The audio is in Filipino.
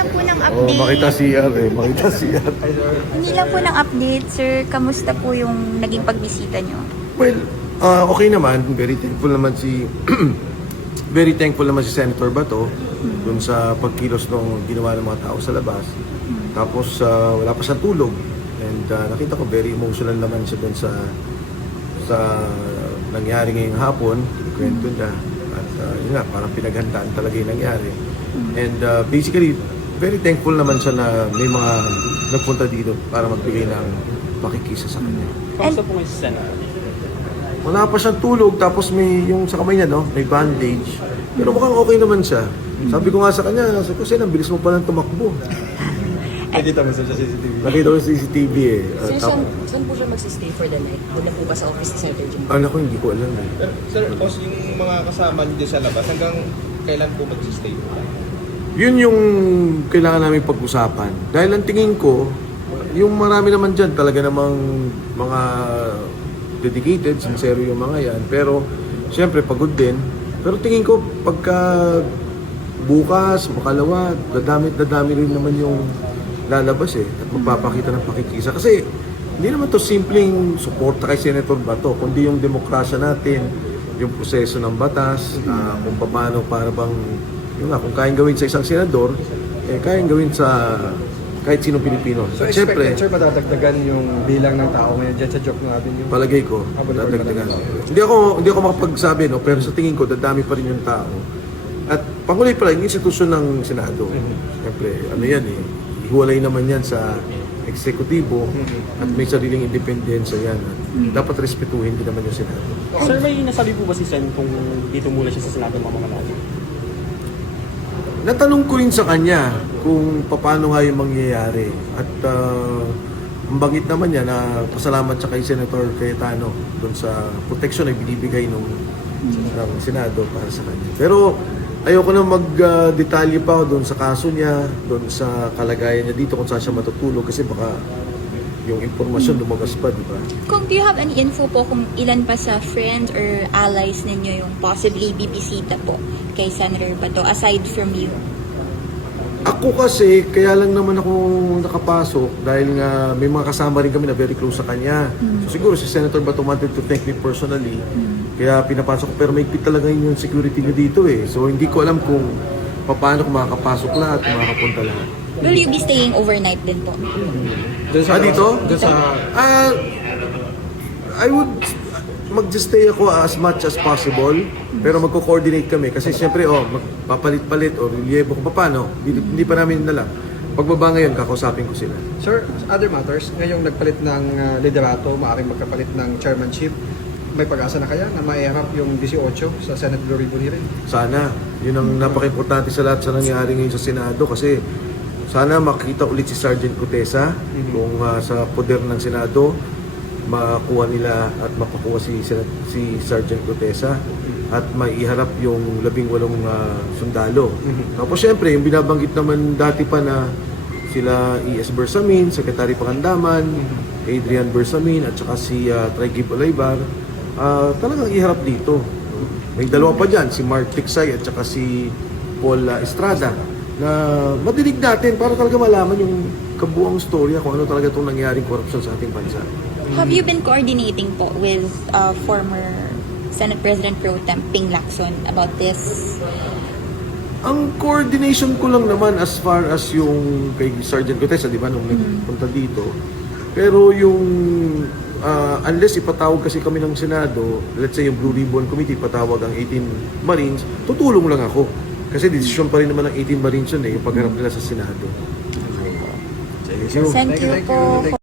lang po ng Oh, update. makita CR eh. Makita CR. Hingi lang po ng update, sir. Kamusta po yung naging pagbisita nyo? Well, okay naman. Very thankful naman si very thankful naman si Senator Bato dun sa pagkilos ng ginawa ng mga tao sa labas. Tapos wala pa siyang tulog. And nakita ko very emotional naman siya dun sa nangyari ngayong hapon. Kwento niya. At yun nga, parang pinaghandaan talaga yung nangyari. And basically, very thankful naman siya na may mga nagpunta dito para magbigay ng pakikisa sa kanya. Kamusta po ngayon si Senator? Wala pa siyang tulog, tapos may yung sa kamay niya, no? May bandage. Pero mukhang okay naman siya. Sabi ko nga sa kanya, sabi ko, Sen, ang bilis mo palang tumakbo. Nakita mo sa CCTV? Nakita ko sa CCTV eh. Sir, saan po siya magsistay for the night? Doon na po ba sa office ni Senator Jim? Anak ko, hindi ko alam eh. Sir, boss, yung mga kasama niyo sa labas, hanggang kailan po mag-stay? Yun yung kailangan namin pag-usapan. Dahil ang tingin ko, yung marami naman dyan, talaga namang mga dedicated, sincere yung mga yan. Pero, siyempre, pagod din. Pero tingin ko, pagka bukas, makalawa, dadami rin naman yung lalabas eh. At magpapakita ng pakikisa. Kasi, hindi naman to simpleng suporta kay Senator Bato, kundi yung demokrasya natin, yung proseso ng batas, kung paano para bang, yun nga, kung kayang gawin sa isang senador, eh, kayang gawin sa kahit sinong Pilipino. So At expected, sir, madadagdagan yung bilang ng tao ngayon dyan sa joke ng avenue? palagay ko, dadagdagan. Hindi ako makapagsabi, no, pero sa tingin ko, dadami pa rin yung tao. At panghuli pala, yung institusyon ng Senado. Siyempre, ano yan eh, hiwalay naman yan sa eksekutibo at may sariling independensya yan. At dapat respetuhin din naman yung Senado. Sir, may nasabi po ba si Sen kung dito muna siya sa Senado mamamalagi? Natanong ko rin sa kanya kung paano nga yung mangyayari. At ang banggit naman niya na pasalamat siya kay Senator Cayetano doon sa protection na binibigay ng Senado para sa kanya. Pero ayoko na mag-detalye pa doon sa kaso niya, doon sa kalagayan niya dito kung saan siya matutulog kasi baka yung impormasyon lumabas pa, di ba? Kung do you have any info po kung ilan pa sa friends or allies ninyo yung possibly bibisita po kay Senator Bato aside from you? Ako kasi, kaya lang naman ako nakapasok dahil nga may mga kasama rin kami na very close sa kanya. So siguro si Senator Bato wanted to thank me personally. Kaya pinapasok ko, pero may talaga yung security niya dito eh. So hindi ko alam kung paano kung makakapasok lahat, kung makakapunta lahat. Will you be staying overnight din po? Dito? I would mag-stay ako as much as possible, pero magko-coordinate kami kasi siyempre magpapalit-palit o reliebo kung paano, hindi pa namin alam. Pagbaba ngayon, kakausapin ko sila. Sir, other matters, ngayong nagpalit ng liderato, maaaring magkapalit ng chairmanship, may pag-asa na kaya na maiharap yung 18 sa Senate Blue Ribbon hearing? Sana. Yun ang napaka-importante sa lahat sa nangyari ngayon sa Senado kasi sana makita ulit si Sergeant Gutesa kung sa poder ng Senado makuha nila at makukuha si Sergeant Gutesa at maiharap yung 18 sundalo. Tapos syempre, yung binabanggit naman dati pa na sila E.S. Bersamin, Secretary Pangandaman, Adrian Bersamin at saka si Traigib Olaybar, talagang iharap dito. May dalawa pa dyan, si Mark Tiksay at saka si Paul Estrada na madinig natin para talaga malaman yung kabuang storya kung ano talaga itong nangyaring korupsyon sa ating bansa. Have you been coordinating po with former Senate President Pro Tem Ping Lacson about this? Ang coordination ko lang naman as far as yung kay Sergeant Gutesa, di ba, nung nagpunta dito. Pero yung, unless ipatawag kasi kami ng Senado, let's say yung Blue Ribbon Committee, patawag ang 18 Marines, tutulong lang ako. Kasi desisyon pa rin naman ng 18 Marines yun eh, yung pagharap nila sa Senado. Thank you po.